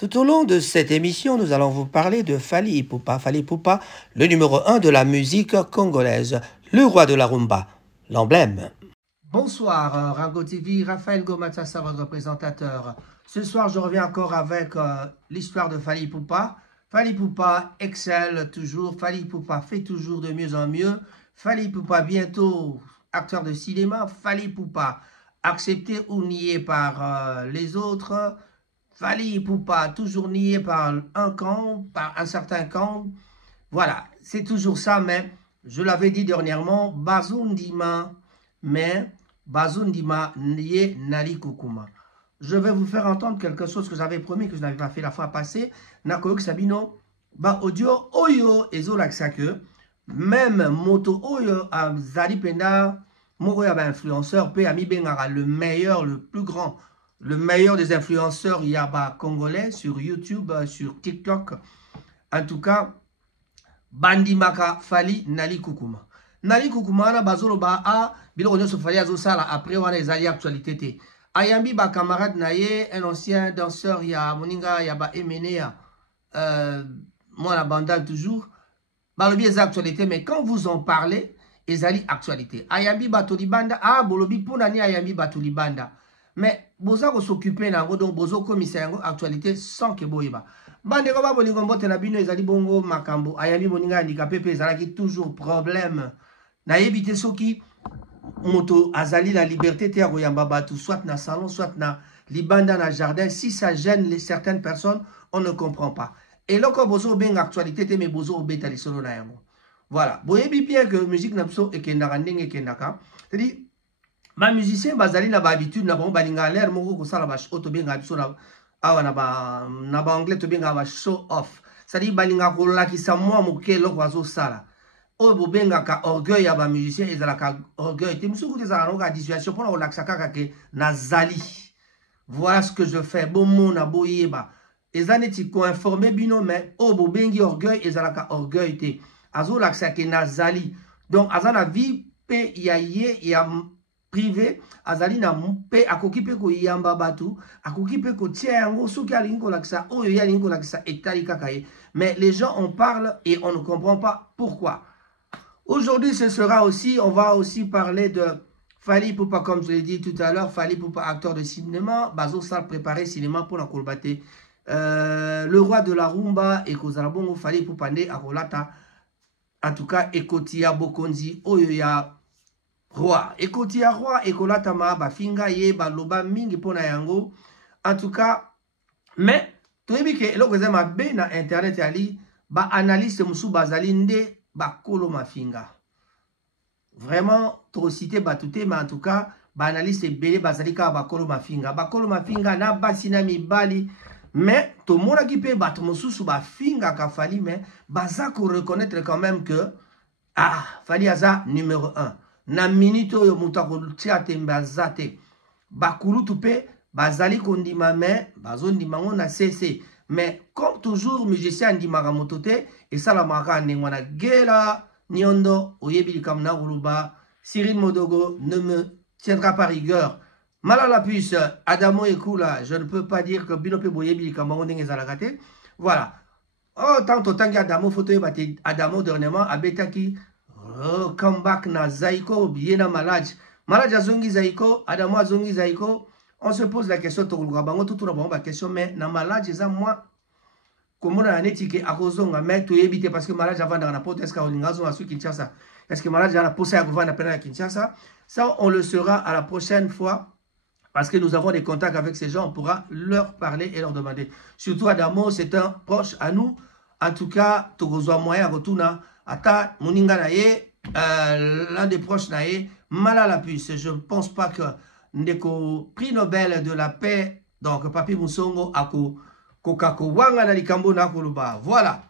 Tout au long de cette émission, nous allons vous parler de Fally Ipupa. Fally Ipupa, le numéro 1 de la musique congolaise, le roi de la rumba, l'emblème. Bonsoir, Rango TV, Raphaël Gomatsassa, votre présentateur. Ce soir, je reviens encore avec l'histoire de Fally Ipupa. Fally Ipupa excelle toujours, Fally Ipupa fait toujours de mieux en mieux. Fally Ipupa bientôt acteur de cinéma, Fally Ipupa accepté ou nié par les autres. Fally Ipupa toujours nié par un camp, par un certain camp. Voilà, c'est toujours ça, mais je l'avais dit dernièrement, Bazundima, mais Bazundima nié Nali Kukuma. Je vais vous faire entendre quelque chose que j'avais promis que je n'avais pas fait la fois passée. Nakoyok Sabino, ba audio oyo ezolakisa que même moto oyo Zali Penda, moko ya ba influenceur pe ami bengara le meilleur, le plus grand, le meilleur des influenceurs yaba congolais sur YouTube, sur TikTok. En tout cas, Bandimaka Fally Nali Kukuma. Nali Kukuma na bazolo ba a biloko nyonso Fally azosala après wana ezali actualité te. Ayambi ba camarade na ye, un ancien danseur ya moninga ya ba Emenea, moi la bandale toujours. Balobi eza actualité, mais quand vous en parlez, ezali actualité. Ayambi batolibanda, ah bolobi ponani ayambi batolibanda. Mais boza ko s'occuper nango donc bozo komisa yango actualité sans que boyeba. Bande ko ba bolingo mbote na bino ezali bongo makambo. Ayambi moninga handicapé pe ezalaki toujours problème. Na yebite soki moto azali la liberté te ya koyamba batu soit na salon soit na libanda na jardin. Si ça gêne certaines personnes, on ne comprend pas. Et là quand bozo ben actualité te mais bozo obeta li solo na yango. Voilà. Boyebi bien que musique na biso ekendaka ndenge ekendaka. C'est-à-dire ma musicien bazali na ba habitude na bango balinga l'air moko ko sala ba show to benga biso na awa na ba anglais to benga ba show off. C'est-à-dire balinga ko lakisa moi moke loko azo sala. O bo benga ka orgueil ya ba musicien ezalaka orgueil. Te musuku te zala ka dissuasion pour la lakisa kaka ke nazali. Voilà ce que je fais. Bon mon na boyeba. Ezaneti ko informer bino mais o bo bengi orgueil ezalaka orgueil te. Azo lakisa ke nazali. Donc azana vie pe ya ye ya privé azali na pe akoki pe ko yamba batu akoki pe ko tia yango soki alingi ko lakisa oyo ya lingi ko lakisa etali kaka ye. Mais les gens en parlent et on ne comprend pas pourquoi. Aujourd'hui ce sera aussi, on va aussi parler de Fally Ipupa comme je l'ai dit tout à l'heure. Fally Ipupa acteur de cinéma, bazo sal préparé cinéma pour la kolbate le roi de la rumba et kozala bongo Fally Ipupa nde akolata en tout cas ekotia bokonzi oyo ya roi. Ekoti ya roi ekolata ma bafinga ye baloba mingi pona yango. En tout cas, mais toyebi ke eloko eza mabe na internet ali ba analyste musu bazali nde bakolo mafinga. Vraiment to citer batute mais en tout cas ba analyste ebele bazali ka bakolo mafinga. Bakolo mafinga na basi na mibali mais to mona ki pe bato mususu bafinga ka Fally mais baza ko reconnaître quand même que ah Fally aza numéro 1. Na minute oyo muta ko tia tembe azate bakulutu pe bazali kondima mais bazondima ngo na cc. Mais comme toujours musicien ndimaka moto te esalamaka ndenge na gela nyondo oyebi likam na kuluba. Cyril Modogo ne me tiendra pas rigueur. Malala puce Adamo Ekula, je ne peux pas dire que binope boyebi likam ndenge ezalaka te. Voilà. Oh tanto tangi Adamo photo ebate Adamo dernièrement abetaki oh, comeback na Zaiko, bien malade. Malade azongi Zaiko, Adamo azongi Zaiko. On se pose la question, tout la question, mais na malade, c'est moi. Comment on a étiqueté à Rozonga, mais tu évites parce que malade avant dans la porte, est-ce qu'on a su Kinshasa? Est-ce que malade a posé à gouverner à Kinshasa? Ça, on le saura à la prochaine fois. Parce que nous avons des contacts avec ces gens, on pourra leur parler et leur demander. Surtout Adamo, c'est un proche à nous. En tout cas, tu reçois moyen à retourner. Ata Moninga Naye, l'un des proches Naye, Malala puce. Je ne pense pas que Ndeko prix Nobel de la paix, donc Papi Musongo, Ako Kokako Wanga Nalikambo Nakoluba. Voilà.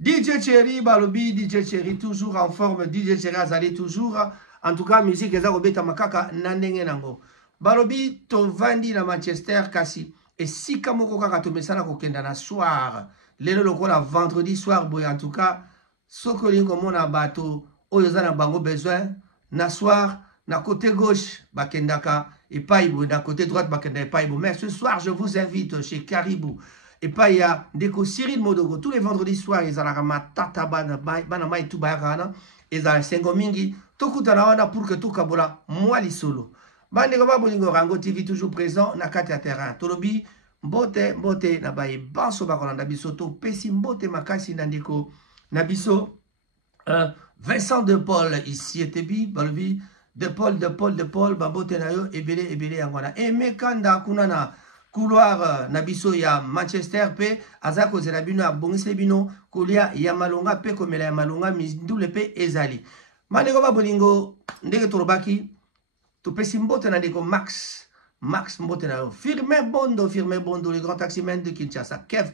DJ Cherry, Balobi, DJ Cherry, toujours en forme. DJ Cherry Azali, toujours. En tout cas, musique Ezarobeta Makaka Nandenge Nango. Balobi, to vandi na Manchester, Kasi. Et si Kamoko Kaka to mesana kokenda na soir, lelo lokola vendredi soir, boy, en tout cas, Sokoli komona bato oyozana bango besoin na soir na côté gauche bakendaka et païbo na côté droite bakenda et païbo. Mais ce soir je vous invite chez Caribou Et pas il y a Ndeko Cyril Modogo. Tous les vendredis soirs, ils ont la tata banama et tout bayakana. Ils ont la sengomingi. Tokutana wana pour que tout kabola moi li solo. Bandeko ba bolingo Rango TV toujours présent na kati ya terrain. Tolobi mbote na baye banso bakolanda biso to pesi mbote makasi na ndeko na biso. Vincent de Paul ici était balbi de Paul babote na yo ebele yangwana. Et mekanda kunana couloir nabiso ya Manchester pe azako zela bino abongise bino kolia ya malonga pe komela ya malonga mindule pe ezali. Mandeko ba bolingo ndenge torobaki to pesi mbote na ndeko Max mbote na yo. Firme Bondo le grand taximan de Kinshasa. Kev.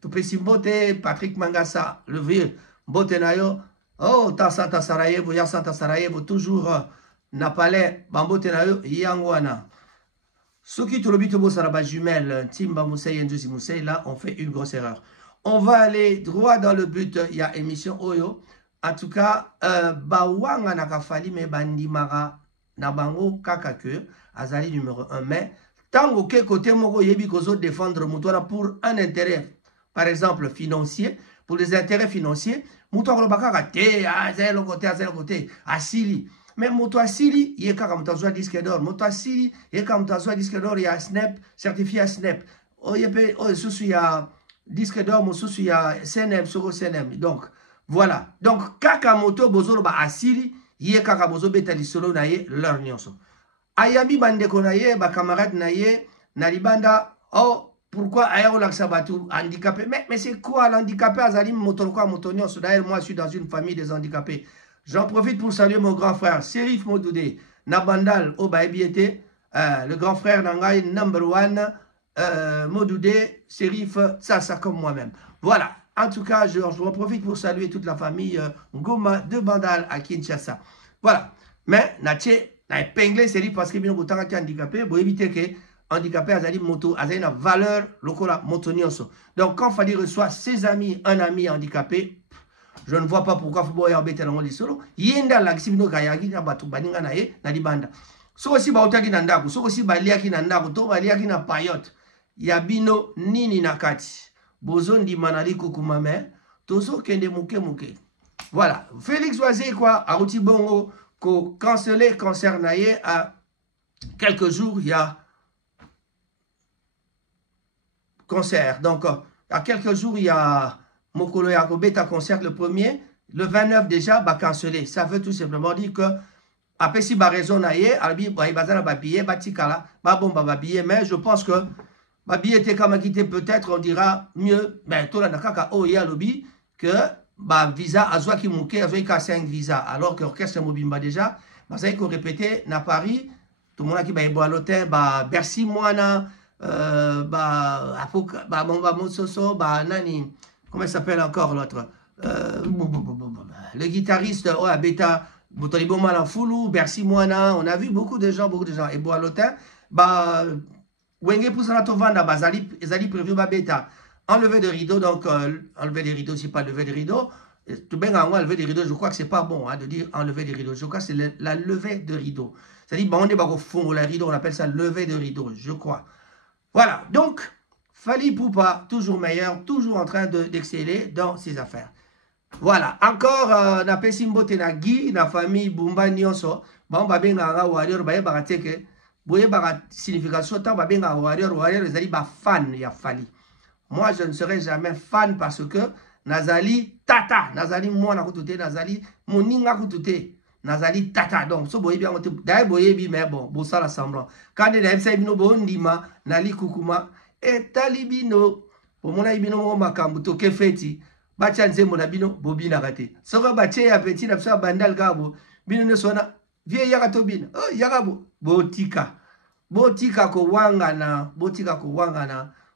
To pesi mbote Patrick Mangasa le vieux mbote na yo. Oh ta Santa Sarajevo toujours na palais bambote na yo yangwana. Soki tolobi to bosala ba jumelle Timba Mousseï et Josi Mousseï, là on fait une grosse erreur. On va aller droit dans le but. Il y a émission Oyo. En tout cas, Bawanga nakafali me bandimara nabango kakake azali numéro 1. Mais tango ke côté moko yebi kozo défendre mutwana pour un intérêt, par exemple financier, pour les intérêts financiers, mutwa bakaka te azelo côté asili. Mais moto asili yeka comme tazwa disque d'or, moto asili yeka comme tazwa disque d'or ya Snap certifié à Snap. Oyepe susu ya disque d'or mosusu ya CNM soko CNM. Donc voilà. Donc kaka moto bozolo ba asili ye kaka bozo betali solo na ye leur nyonso. Ayami bandeko na ye ba camarade na ye na libanda. Oh pourquoi ayaro laksa batu handicapé? Mais c'est quoi l'handicapé azali moto quoi moto nyonso? D'ailleurs moi je suis dans une famille des handicapés. J'en profite pour saluer mon grand frère Serif Modoudé Nabandal Obaebiete, le grand frère Nangai #1 Modoudé Serif Sasa comme moi-même. Voilà. En tout cas, je en profite pour saluer toute la famille Ngoma de Bandal à Kinshasa. Voilà. Mais Nache na épinglé Serif parce que bien autant que handicapé, pour éviter que handicapé azali moto azali na valeur lokola moto nyonso. Donc quand Fali reçoit ses amis, un ami handicapé, je ne vois pas pourquoi il faut y embêter dans le solo. Yenda l'axibino kayagi na batu baninga na ye na libanda. So aussi ba otaki na ndako, so aussi ba liaki na ndako, to ba liaki na payote. Yabino nini nakati. Bozondi manali kukumame, tozo kende muke. Voilà. Félix Oisé quoi, a outi bongo ko cancellé concert na ye à quelques jours il y a concert. Donc à quelques jours il y a Mokolo Yakobeta concert le premier, le 29 déjà, bah cancellé. Ça veut tout simplement dire que, après si bah raison naïe, albi bah ibazana bah billet, bah tikala, bah bon bah billet, mais je pense que bah billet était comme quitté peut-être, on dira mieux, ben tout la nakaka oh ya lobby que bah visa azwa ki mouke azwa ka 5 visa, alors que orchestre Mobimba déjà, bah ça y qu'on répétait na Paris, tout le monde qui bah ebo à l'hôtel, bah Bercy Moana, bah Afoka, bah Momba Mososo, bah nani. Comment il s'appelle encore l'autre le guitariste oh, Beta Botolibo Malanfoulou, Bercy Moana, on a vu beaucoup de gens, et Boalotin, bah, Wenge Poussanato Vanda, bah, Zali prévu, bah, Beta, enlever des rideaux, donc, enlever des rideaux, c'est pas lever des rideaux, tout bien, enlever des rideaux, je crois que c'est pas bon, hein, de dire enlever des rideaux, je crois que c'est la levée de rideaux, c'est-à-dire, bah, on est, bah, au fond, la rideau, on appelle ça levée de rideaux, je crois. Voilà, donc, Fali Poupa, toujours meilleur, toujours en train d'exceller dans ses affaires. Voilà, encore, na pesimbo tenagi, na famille Bumba Nyonso, bon, ba benga nga warrior, ba yeba teke, boye ba signification, ta ba benga warrior, ezali ba fan ya Fali. Moi, je ne serai jamais fan parce que nazali tata, nazali moi na kutute, nazali moninga kutute, nazali tata. Donc, so boye bien, d'ailleurs boye bi, mais bon, bossa la semblant. Quand il y a un bino bon ndima, nali kukuma, et talibino, pour mon aïbino makambuto kefeti. Bacha nzembo na bino bobina kate soko bache ya petit na psa bandal gabo bino ne sona vie yaka to bina oh yakabo botika ko wangana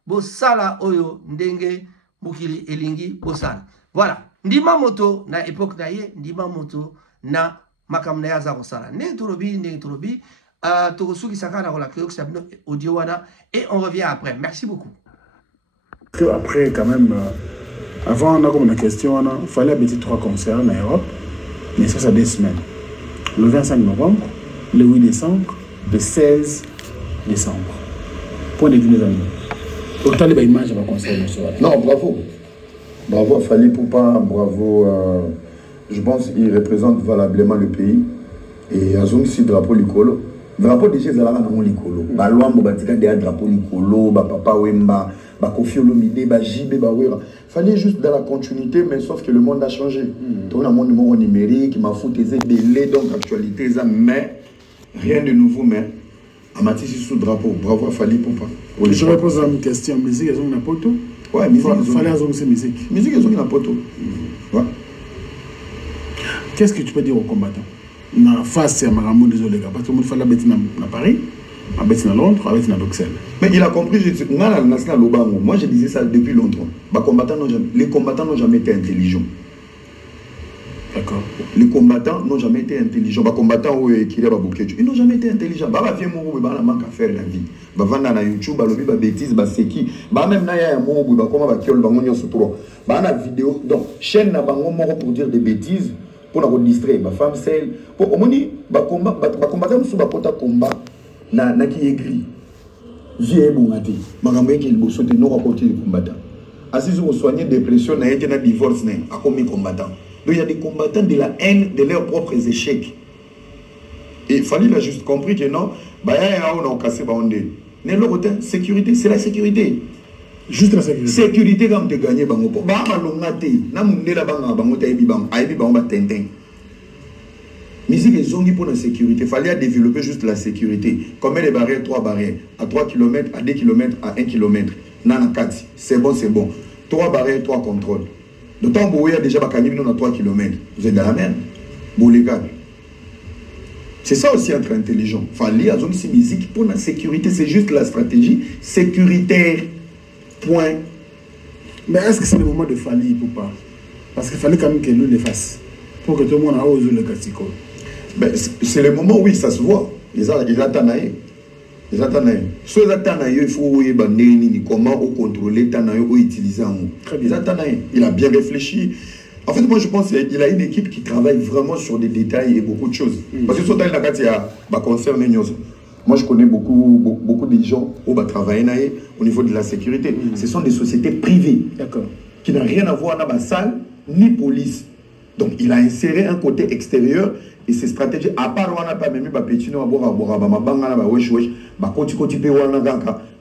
bo sala oyo ndenge mukili elingi bo sala. Voilà, ndima moto na époque na ye, ndima moto na makamna ya za ko sala ndenge torobi tokosuki sakana kola kyo sabino audio wana, et on revient après. Merci beaucoup. Après quand même avant, on a comme une question, il fallait habiter 3 concerts en Europe, mais ça 2 semaines. Le 25 novembre, le 8 décembre, le 16 décembre. Point de vue des amis. Autant les images va conseiller. Non, bravo. Bravo à Fally Ipupa, bravo. Je pense qu'il représente valablement le pays. Et Azong si drapeau Likolo. Drapeau déjà Zalaka dans Likolo. Baluambo Batika de drapeau Likolo, Papa Wemba, Kofi Olomide, JB Bawera. Fallait juste dans la continuité, mais sauf que le monde a changé. On a mon numéro numérique, ma faute est délai, donc actualité, mais rien de nouveau, mais Amati sous drapeau. Bravo à Fally Ipupa. Je vais poser une question. Musique, ils ont une poto? Ouais, musique. Fallait avoir ces musiques. Musique, ils ont une poto. Ouais. Qu'est-ce que tu peux dire aux combattants? Face à Maramou, désolé, parce que il fallait mettre à Paris, à mettre à Londres, à mettre à Bruxelles. Mais il a compris, moi je disais ça depuis longtemps. Les combattants n'ont jamais été intelligents. D'accord. Les combattants n'ont jamais été intelligents. Les combattants, ils n'ont jamais été intelligents. Ils n'ont manque à faire la vie. Ils vont sur YouTube, ils vont bêtises, ils vont même vidéo. Donc, chaîne n'a pas pour dire des bêtises, pour nous distraire. Ma femme, celle. Pour au moins, les combattants sont pas combat. Na qui écrit. J'ai bon matin. Magambe qui est sauté non raconter les combattants. Assis sur soigner dépression, n'a été un divorce, n'a à combien combattants. Donc il y a des combattants de la haine de leurs propres échecs. Et il fallait la juste compris que non, bah on a cassé bandé. Mais l'autre sécurité, c'est la sécurité. Juste la sécurité. Sécurité comme de gagner bango. Bah malongate, na munde la banga bango taibi bang, aibi bang tintin. Musique et zongi pour la sécurité. Il fallait développer juste la sécurité. Combien de barrières? 3 barrières. À 3 km, à 2 km, à 1 km. Nana 4. C'est bon, c'est bon. 3 barrières, 3 contrôles. D'autant que vous avez déjà 3 km. Vous êtes dans la merde. Bon, les gars. C'est ça aussi être intelligent. Il fallait avoir une musique pour la sécurité. C'est juste la stratégie sécuritaire. Point. Mais est-ce que c'est le moment de Fally ou pas? Parce qu'il fallait quand même que nous les fasse. Pour que tout le monde a osé le castico. C'est le moment où oui, ça se voit. Ils attendent. Ils attendent. Soit ils attendent, il faut comment contrôler, ou utiliser un mot. Ils attendent. Il a bien réfléchi. En fait, moi je pense qu'il a une équipe qui travaille vraiment sur des détails et beaucoup de choses. Parce que soit il a concerné moi je connais beaucoup de gens qui travaillent au niveau de la sécurité. Ce sont des sociétés privées qui n'ont rien à voir avec la salle ni police. Donc il a inséré un côté extérieur et ses stratégies, à part on n'a pas même petit no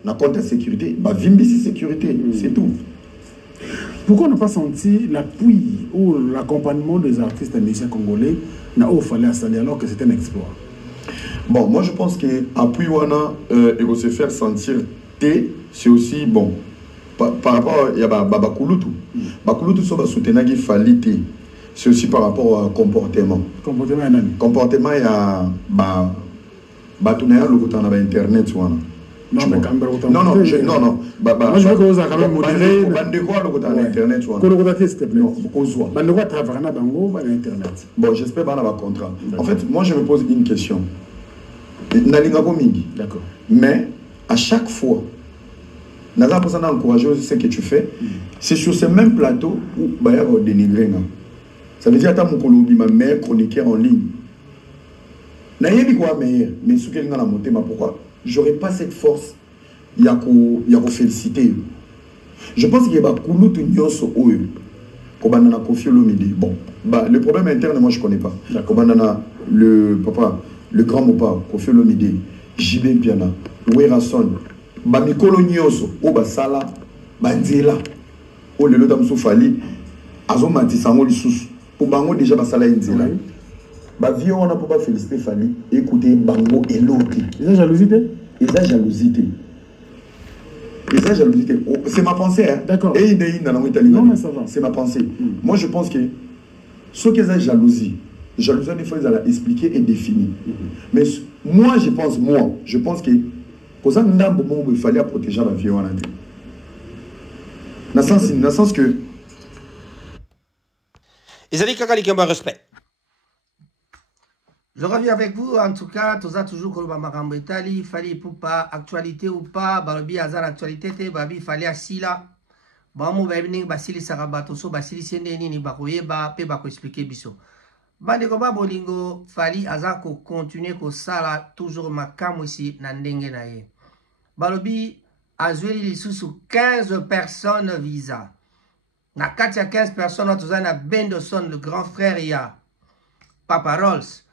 na compte sécurité, sécurité, c'est tout. Pourquoi on n'a pas senti l'appui ou l'accompagnement des artistes et musiciens congolais n'a au fallait installer alors que c'était un exploit? Bon, moi je pense que l'appui il faut se faire sentir c'est aussi bon par rapport à Bakulutu. Bakulutu so ba soutenir qu'il fallait c'est aussi par rapport au comportement. Comportement, il y a internet. Non, mais quand même, non. Moi, je veux que vous avez quand même modéré. Internet. Bon, j'espère que vous avez un contrat. En fait, moi, je me pose une question. D'accord. Mais, à chaque fois, nous avons encouragé ce que tu fais. C'est sur ce même plateau où il y a dénigré. Ça veut dire que tu ma meilleure chroniqueur en ligne. Je ne sais pas meilleur, mais ce que je monté, pourquoi j'aurais pas cette force, il y a qu'à féliciter. Je pense qu'il y a beaucoup de choses qui sont Kofi Olomide. Bon, le problème interne, moi je ne connais pas. Le grand Mopa, Kofi Olomide, JB Piana, Werason, Mikolo Nyoso, Obasala, Banzela, le Lodam Soufali, Azomati Sangoli Sous. Pour Bango déjà basala inzela. Ba vie on a pour pas féliciter Fally, écouter Bango et l'autre. Ils ont jalousie. C'est ma pensée hein. D'accord. Et non mais ça va. C'est ma pensée. Moi je pense que ceux qui ont jalousie des fois ils allaient expliquer et définir. Mais moi je pense que pour ça il fallait protéger la vie on a dit. Dans le sens que Isali Kakali qui a un respect. Je reviens avec vous, en tout cas, tout ça toujours comme Marambo Itali, Fally Ipupa, actualité ou pas, Balobi Azar actualité, Babi Fally Asila, Bamou Babning, Basili Sarabato, Basili Sendeni, Bakoye, Pe Bako expliquer Bisso. Bandeko ba bolingo Fally aza ko continuer ko sala toujours makamu ici na ndenge na ye. Balobi azweli lisusu 15 personnes visa. Na kati ya 15 personnes tozali na Benderson le grand frère ya Papa Rolls.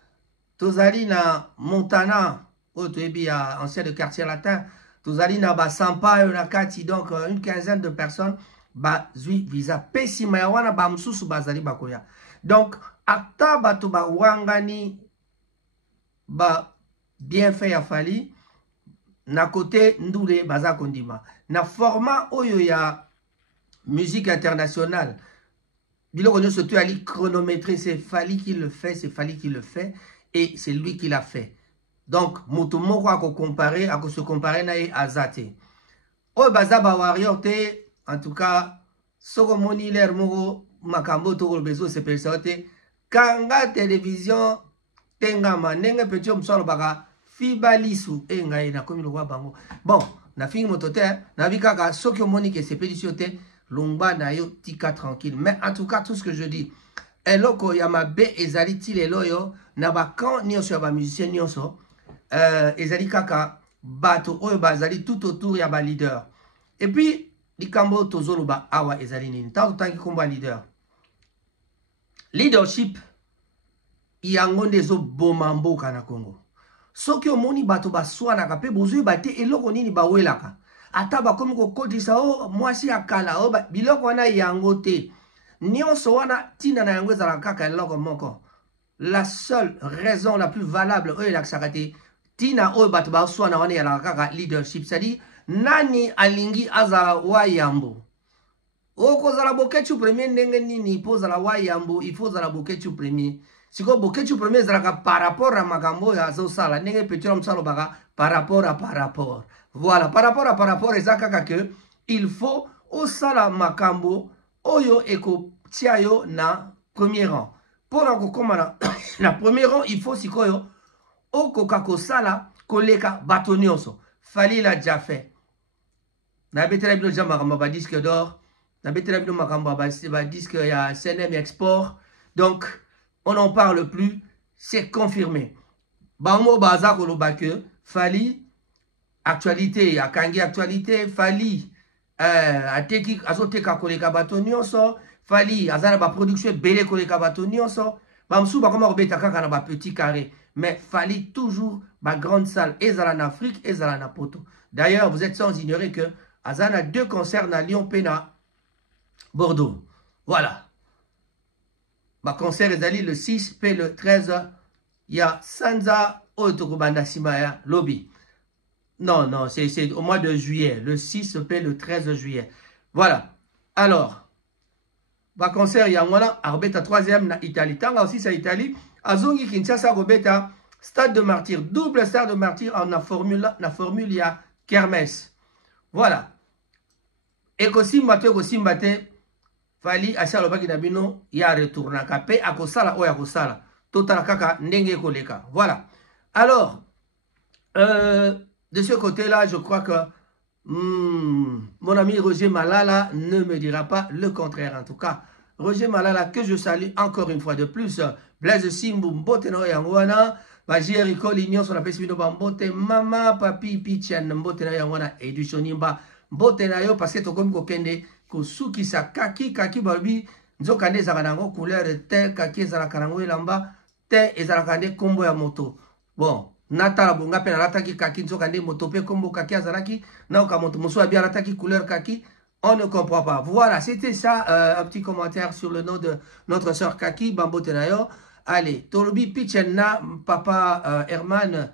Tozali na Montana oyo toyebi ya ancien de quartier latin. Tozali na Basampaio na kati, donc une quinzaine de personnes bazwi visa. Pesima ya wana ba mususu bazali bakoya. Donc ata bato ba wangani ba bien fait ya Fally na côté ndule baza kondima. Na format oyo ya musique internationale. Biloko nyonso to ali chronométré, c'est Fally qui le fait, c'est Fally qui le fait et c'est lui qui l'a fait. Donc moto moko ako comparer, ako se comparer na ye azate. Oyo baza ba warrior te, en tout cas soko moni l'air moko makambo to bezo se personne kanga télévision tengama ndenge petit msalo baka fibalisu ngai na komi lokwa bango. Bon, na fingi moto te, na bikaka soki omoni ke sepedisio te, longba na yo tika tranquille. Mais en tout cas, tout ce que je dis, eloko ya mabe ezali ti lelo yo na ba kan nyonso ya ba musicien nyonso, ezali kaka bato oyo bazali tout autour ya ba leader. Et puis likambo tozoloba awa ezali nini? Tangi komba leader. Leadership yango ndezo boma mboka na Congo. Soki omoni bato baswanaka pe bozwi bate eloko nini bawelaka. Ata bakomi kokodisa o mwasi akala o biloko wana yango te. Nyonso wana tina na yango ezala kaka eloko moko. La seule raison la plus valable oyo elakisaka te tina oyo bato baswana wana yala kaka leadership. C'est-à-dire nani alingi azala wayambo. Okozala bokechu premier ndenge nini po zala wayambo, il faut zala bokechu premier. Siko bokechu premier zalaka par rapport à makambo ya zo sala ndenge petula msalo baka par rapport. Voilà, par rapport ezaka que il faut au sala makambo oyo eko tiayo na premier rang. Pour ko komana na premier rang, il faut sikoyo oko kako sala koleka batonioso. Fally l'a déjà fait. Na betela bino jamba ba disque d'or. Na betela bino makambo ba disque ya CNM export. Donc on n'en parle plus, c'est confirmé. Bango baza koloba que Fally actualité, akangi actualité, Fally ateki azoteka koleka bato nyonso, Fally azana ba production belé koleka bato nyonso, bamsu ba koma robeta kaka na ba petit carré, mais Fally toujours ba grande salle ezala en Afrique, ezala na poto. D'ailleurs, vous êtes sans ignorer que azana 2 concerts na Lyon pena Bordeaux. Voilà. Ma concert ezali le 6 p le 13 ya Sanza Otokobanda Simaya Lobby. Non, c'est au mois de juillet, le 6 p le 13 juillet. Voilà. Alors, ma concert ya ngwana arbeta 3e na Italie. Tanga aussi sa Italie, azongi Kinshasa robeta Stade de Martyr, double Stade de Martyr en na formule ya Kermesse. Voilà. Et kosimba te Fally asa lobaki na bino ya retournaka pe akosala oya kosala totala kaka ndenge koleka. Voilà. Alors de ce côté-là, je crois que mon ami Roger Malala ne me dira pas le contraire. En tout cas, Roger Malala que je salue encore une fois de plus. Blaise Simbu mbote no yangwana, ba Jericho Lignon sur la pesi bino ba mbote mama papi pichian mbote na yangwana Edouard Nimba mbote na yo parce que tokomi kokende kosuki sa kaki balbi nzoka nde ezalaka nango couleur te kaki ezalaka nango elamba te ezalaka nde kombo ya moto. Bon, natala bonga pe nalataki kaki nzoka nde moto pe kombo kaki azalaki naoka moto mosu abi alataki couleur kaki. On ne comprend pas. Voilà, c'était ça, un petit commentaire sur le nom de notre sœur Kaki Bambo Tenayo. Allez, Tolobi Pichenna, papa Herman,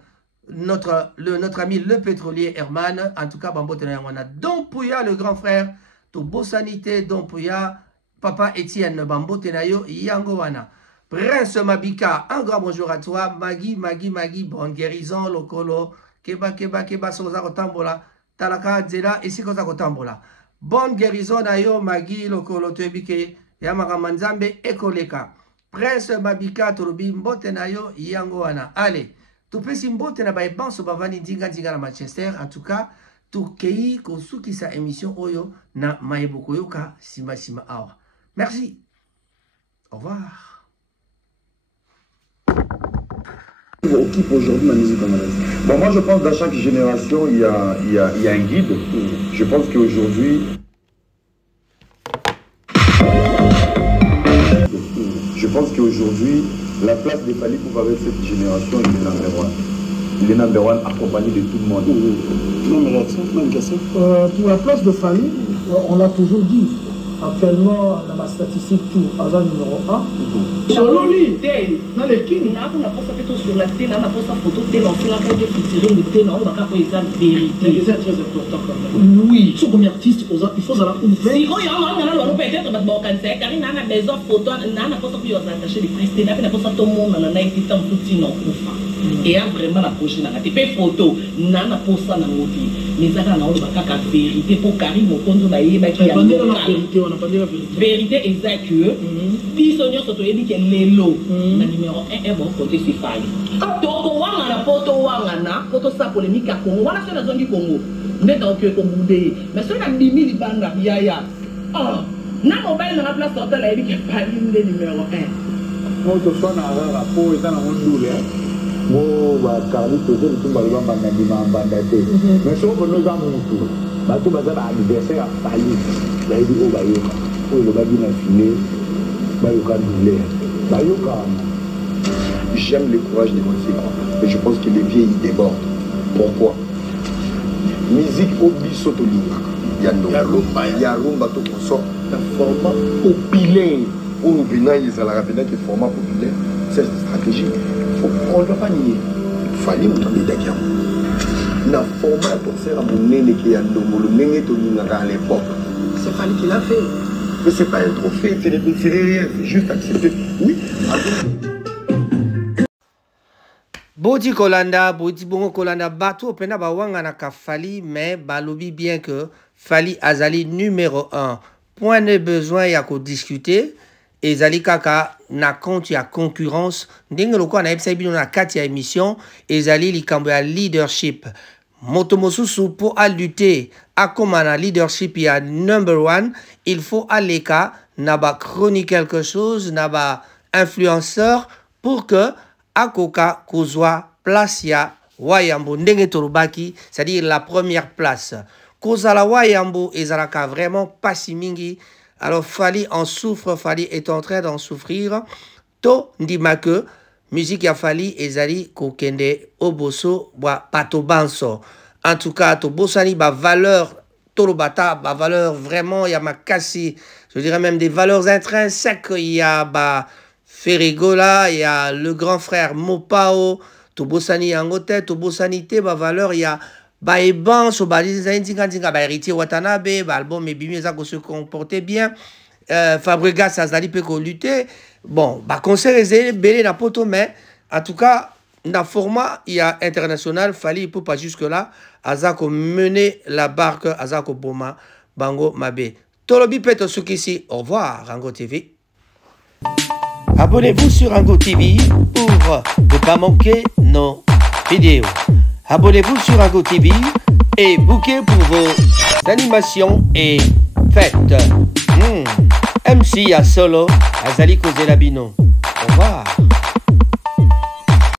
notre ami le pétrolier Herman, en tout cas Bambo Tenayo. On a Don Pouya, le grand frère, Tobo Sanité, Don Pouya, papa Etienne Bambo Tenayo, Yangowana. Prince Mabika, un grand bonjour à toi. Magui, bonne guérison, Lokolo, Keba, Soza Kotambola, Talaka Zela, et Sikoza Kotambola. Bonne guérison d'ailleurs, Magui, Lokolo, Tebike, Yamaka Manzambe, Ekoleka. Prince Mabika, Torobi, Mbotenayo, Yangoana. Allez, tout petit Mbotena Baïban, Sobavani, Dinga, à Manchester. En tout cas, tout Kei, Kosuki, sa émission Oyo, na Maebokoyoka, Sima Awa. Merci. Au revoir. occupe aujourd'hui la musique congolaise? Bon, moi je pense que dans chaque génération, il y a un guide. Je pense qu'aujourd'hui... Je pense qu'aujourd'hui, la place de Fally Ipupa avec cette génération, il est number one. Il est number one accompagné de tout le monde. Même réaction, même question. Pour la place de Fally, on l'a toujours dit. Actuellement, dans ma statistique, tout, hasard numéro 1. Selon lui, dans les kings, on a posté sur la télé, on a posté photo de télé, on a fait des featuring de télé, on a fait la vérité. C'est très important quand même. Oui, sur comme artiste, il faut savoir où faire. Si on y a un peut-être, parce que car il y a des photos, on a posté sur attaché les prestés, on a posté tout le monde, on a été en petit non et vraiment la prochaine, on a fait photo, on a posté dans le moti. Mais ça, on a fait la vérité pour Karim, on compte dans les vérité exacte que si on a dit que les lots, le numéro 1 est bon côté c'est Fally. Donc on a la photo wangana, photo ça polémique à Congo, on a fait la zone du Congo. Mais donc comme boudé, mais sur la mimi di banda ya. Oh, na mobile na place sortant là il dit que Fally le numéro 1. Moi je suis na rapport et dans mon doule. Moi ba Carly toujours tout ba lwa banda di banda te. Mais sur ko no za mutu. Ba to ba za anniversaire à Fally. Là il dit oh ba yo. Le babi n'a filé, j'aime le courage des musiques, mais je pense que le vieux il déborde. Pourquoi? Musique au bisotoli, il y a rumba tout pour ça, un format populaire. Où nous venons, ils ont la rapide que format populaire, c'est stratégique. On ne doit pas nier. Il fallait nous donner des gamins. Le format pour faire un bon qui a à l'époque. C'est Fally qui l'a fait. Mais c'est pas un trophée, c'est rien, c'est juste accepter. Oui. Bodi Kolanda, Bodi Bongo Kolanda, Bato, Pena Bawanga Naka Fally, mais Balobi bien que Fally Azali numéro 1. Point de besoin, il y a qu'à discuter. Et Zali Kaka, na compte, il y a concurrence. N'engelo quoi, na epsa bino na 4 émission. Et Zali, li kambo ya leadership. Motomosusu pour lutter à comme un leadership il y a number 1, il faut aller qu'à naba chronique quelque chose, naba influenceur pour que akoka kozwa place ya wayambo ndenge torobaki, c'est-à-dire la première place. Kozala wayambo ezalaka vraiment pas si mingi. Alors Fally en souffre, Fally est en train d'en souffrir. To ndima que musique ya Fally ezali kokende oboso wa patobanso. En tout cas, to bosani ba valeur tolobata, ba valeur vraiment ya makasi, je dirais même des valeurs intrinsèques. Il y a ba Ferrigola, il y a le grand frère Mopao, to bosani angote, to bosani te ba valeur il y a ba eban so ba ba héritier Watanabe, ba album ebimi za ko se comporter bien. Fabregas azali pe ko lutter. Bon, bah concert ezeli belé na poto, mais en tout cas, dans format il y a international, Fally Ipupa jusque là, azako mener la barque, azako boma, bango mabe. Tolobi peto sukisi, au revoir Rango TV. Abonnez-vous sur Rango TV pour ne pas manquer nos vidéos. Abonnez-vous sur Rango TV et bouquez pour vos animations et fêtes. MC à solo, Azali Kozelabino.